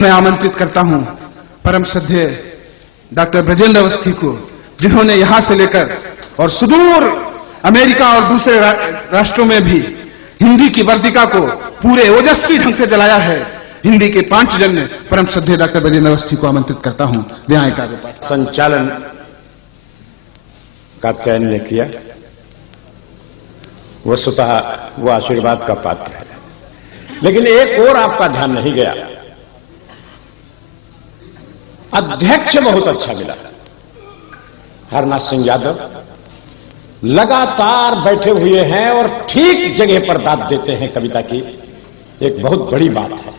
मैं आमंत्रित करता हूं परम श्रद्धेय डॉक्टर ब्रजेंद्र अवस्थी को, जिन्होंने यहां से लेकर और सुदूर अमेरिका और दूसरे राष्ट्रों में भी हिंदी की वर्तिका को पूरे ओजस्वी ढंग से जलाया है। हिंदी के 5 जन्म परम श्रद्धेय डॉक्टर ब्रजेंद्र अवस्थी को आमंत्रित करता हूं। वे आए काव्य पाठ। संचालन का चयन ने किया, वस्तुतः वो आशीर्वाद का पात्र है, लेकिन एक और आपका ध्यान नहीं गया। अध्यक्ष बहुत अच्छा मिला, हरनाथ सिंह यादव लगातार बैठे हुए हैं और ठीक जगह पर दाद देते हैं कविता की। एक बहुत बड़ी बात है,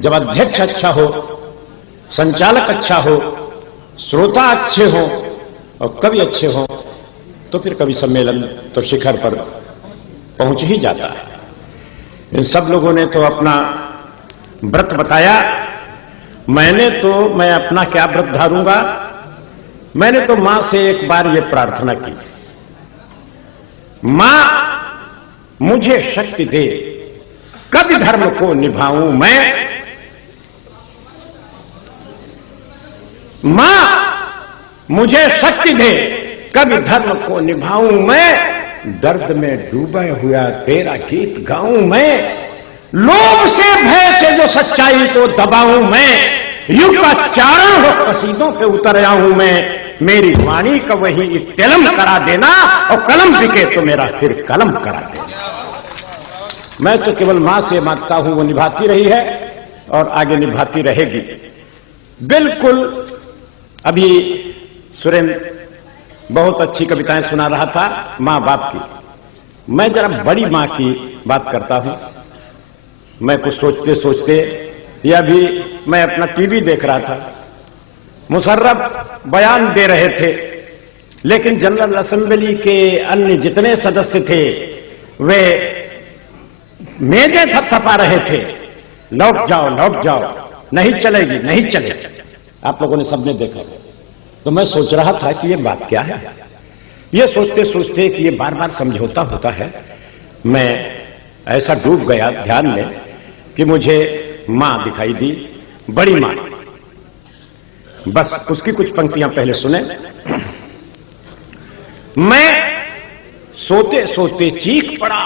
जब अध्यक्ष अच्छा हो, संचालक अच्छा हो, श्रोता अच्छे हो और कवि अच्छे हो, तो फिर कवि सम्मेलन तो शिखर पर पहुंच ही जाता है। इन सब लोगों ने तो अपना व्रत बताया। मैं अपना क्या व्रत धारूंगा। मैंने तो मां से एक बार ये प्रार्थना की, मां मुझे शक्ति दे, कवि धर्म को निभाऊं मैं। मां मुझे शक्ति दे, कवि धर्म को निभाऊं मैं। दर्द में डूबा हुआ तेरा गीत गाऊं मैं। लोभ से भय से जो सच्चाई को दबाऊं मैं। युग का चारण हो कसीदों पे उतर आऊं मैं। मेरी वाणी का वही कलम करा देना, और कलम बिके तो मेरा सिर कलम करा देना। मैं तो केवल मां से मांगता हूं, वो निभाती रही है और आगे निभाती रहेगी। बिल्कुल अभी सुरेंद्र बहुत अच्छी कविताएं सुना रहा था मां बाप की। मैं जरा बड़ी मां की बात करता हूं। मैं कुछ सोचते सोचते, या भी मैं अपना टीवी देख रहा था, मुशर्रफ बयान दे रहे थे, लेकिन जनरल असेंबली के अन्य जितने सदस्य थे वे मेजें थपथपा रहे थे, लौट जाओ, नहीं चलेगी, नहीं चलेगी। आप लोगों ने सबने देखा। तो मैं सोच रहा था कि ये बात क्या है। ये सोचते सोचते कि ये बार बार समझौता होता है, मैं ऐसा डूब गया ध्यान में कि मुझे मां दिखाई दी, बड़ी मां। बस उसकी कुछ पंक्तियां पहले सुने। मैं सोते सोते चीख पड़ा,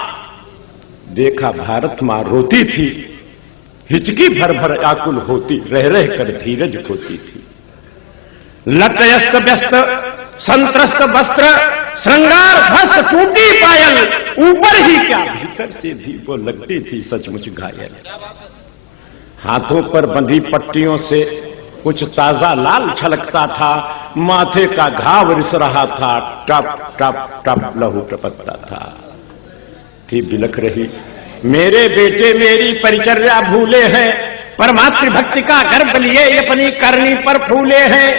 देखा भारत मां रोती थी। हिचकी भर भर आकुल होती, रह रह कर धीरज खोती थी। लतयस्त व्यस्त संत्रस्त वस्त्र, श्रृंगार भस्म टूटी पायल। ऊपर ही क्या भीतर से भी वो लगती थी सचमुच घायल। हाथों पर बंधी पट्टियों से कुछ ताजा लाल छलकता था। माथे का घाव रिस रहा था, टप टप टप लहू टपकता था। थी बिलख रही, मेरे बेटे मेरी परिचर्या भूले हैं। पर मातृभक्ति का गर्भ लिए अपनी करनी पर फूले हैं।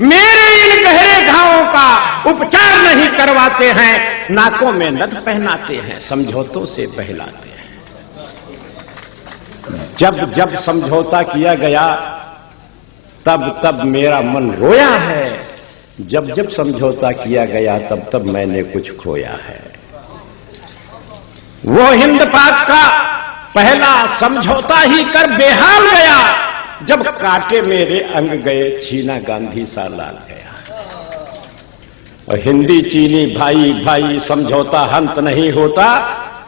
मेरे इन गहरे घावों का उपचार नहीं करवाते हैं। नाकों में नथ पहनाते हैं, समझौतों से बहलाते हैं। जब जब समझौता किया गया तब तब मेरा मन रोया है। जब जब समझौता किया गया तब तब मैंने कुछ खोया है। वो हिंद पाक का पहला समझौता ही कर बेहाल गया। जब काटे मेरे अंग गए, छीना गांधी सा लाल गया। और हिंदी चीनी भाई भाई समझौता अंत नहीं होता,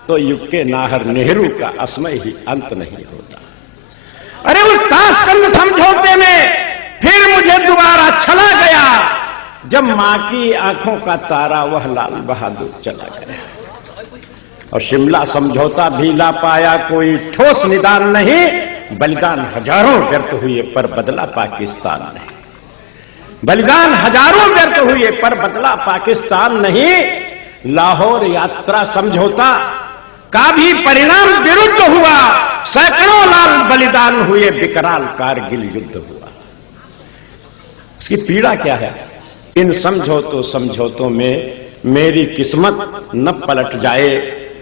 तो युग के नाहर नेहरू का असमय ही अंत नहीं होता। अरे उस ताशकंद समझौते में फिर मुझे दोबारा चला गया, जब मां की आंखों का तारा वह लाल बहादुर चला गया। और शिमला समझौता भी ला पाया कोई ठोस निदान नहीं। बलिदान हजारों व्यर्थ हुए पर बदला पाकिस्तान नहीं। बलिदान हजारों व्यर्थ हुए पर बदला पाकिस्तान नहीं। लाहौर यात्रा समझौता का भी परिणाम विरुद्ध हुआ। सैकड़ों लाल बलिदान हुए, विकराल कारगिल युद्ध हुआ। इसकी पीड़ा क्या है? इन समझौतों में मेरी किस्मत न पलट जाए।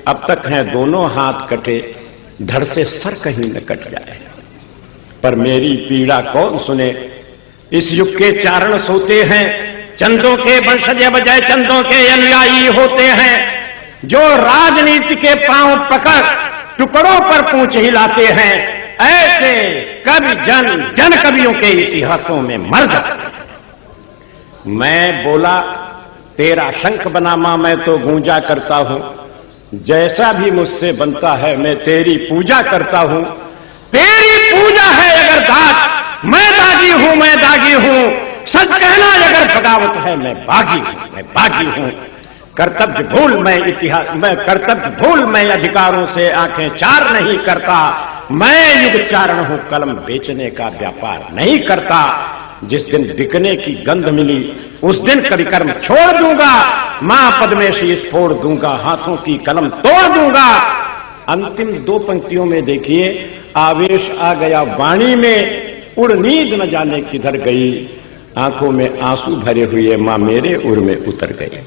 अब तक हैं दोनों हाथ कटे, धड़ से सर कहीं न कट जाए। पर मेरी पीड़ा कौन सुने? इस युग के चारण सोते हैं, चंदों के वंशज बजाय चंदों के अनुयायी होते हैं। जो राजनीति के पांव पकड़ टुकड़ों पर पूंछ हिलाते हैं, ऐसे ऐसे कवि जन कवियों के इतिहासों में मर जाते। मैं बोला तेरा शंख बनामा मैं तो गूंजा करता हूं, जैसा भी मुझसे बनता है मैं तेरी पूजा करता हूं। तेरी पूजा है अगर दाग, मैं दागी हूं, मैं दागी हूं। सच कहना अगर बगावत है मैं बागी हूं। कर्तव्य भूल मैं अधिकारों से आंखें चार नहीं करता। मैं युग चारण हूं, कलम बेचने का व्यापार नहीं करता। जिस दिन बिकने की गंध मिली उस दिन कविकर्म छोड़ दूंगा। मां पद्मेशी फोड़ दूंगा, हाथों की कलम तोड़ दूंगा। अंतिम दो पंक्तियों में देखिए, आवेश आ गया वाणी में, उड़ नींद न जाने किधर गई। आंखों में आंसू भरे हुए मां मेरे उर में उतर गई।